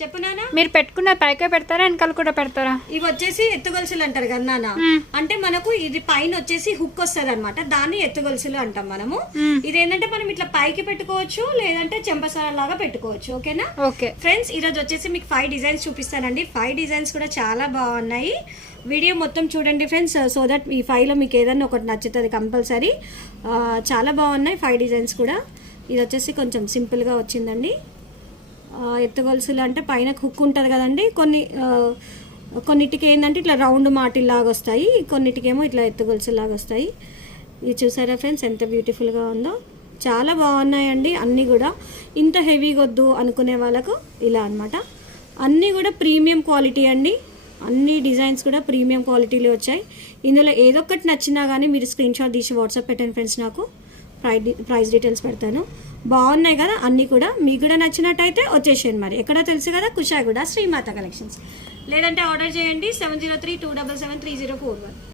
చెప్పు నాన్న. మీరు పెట్టుకున్న పైకే పెడతారా వెనకాల కూడా పెడతారా? ఇవి వచ్చేసి ఎత్తుగొలుసులు అంటారు కదా నాన్న. అంటే మనకు ఇది పైన వచ్చేసి హుక్ వస్తుంది అనమాట, దాన్ని ఎత్తుగొలుసులు అంటాం మనము. ఇదేంటంటే మనం ఇట్లా పైకి పెట్టుకోవచ్చు, లేదంటే చెంపసార లాగా పెట్టుకోవచ్చు. ఓకేనా? ఓకే ఫ్రెండ్స్, ఈ రోజు వచ్చేసి మీకు 5 డిజైన్స్ చూపిస్తానండి. 5 డిజైన్స్ కూడా చాలా బాగున్నాయి. వీడియో మొత్తం చూడండి ఫ్రెండ్స్, సో దట్ ఈ 5లో మీకు ఏదన్నా ఒకటి నచ్చుతుంది కంపల్సరీ. చాలా బాగున్నాయి 5 డిజైన్స్ కూడా. ఇది వచ్చేసి కొంచెం సింపుల్గా వచ్చిందండి. ఎత్తుగొలుసులు అంటే పైన హుక్ ఉంటుంది కదండి. కొన్నిటికి ఏంటంటే ఇట్లా రౌండ్ మాటిల్లాగా వస్తాయి, కొన్నిటికేమో ఇట్లా ఎత్తుగొలుసులాగా వస్తాయి. ఇది చూసారా ఫ్రెండ్స్ ఎంత బ్యూటిఫుల్గా ఉందో. చాలా బాగున్నాయండి అన్నీ కూడా. ఇంత హెవీగా వద్దు అనుకునే వాళ్ళకు ఇలా అనమాట. అన్నీ కూడా ప్రీమియం క్వాలిటీ అండి. అన్ని డిజైన్స్ కూడా ప్రీమియం క్వాలిటీలో వచ్చాయి. ఇందులో ఏదో ఒకటి నచ్చినా కానీ మీరు స్క్రీన్ షాట్ తీసి వాట్సాప్ పెట్టండి ఫ్రెండ్స్, నాకు ప్రైస్ డీటెయిల్స్ పెడతాను. బాగున్నాయి కదా అన్నీ కూడా. మీకు కూడా నచ్చినట్టయితే వచ్చేసేయండి. మరి ఎక్కడో తెలుసు కదా, కుషాయిగూడ శ్రీమాత కలెక్షన్స్. లేదంటే ఆర్డర్ చేయండి 703-277-3041.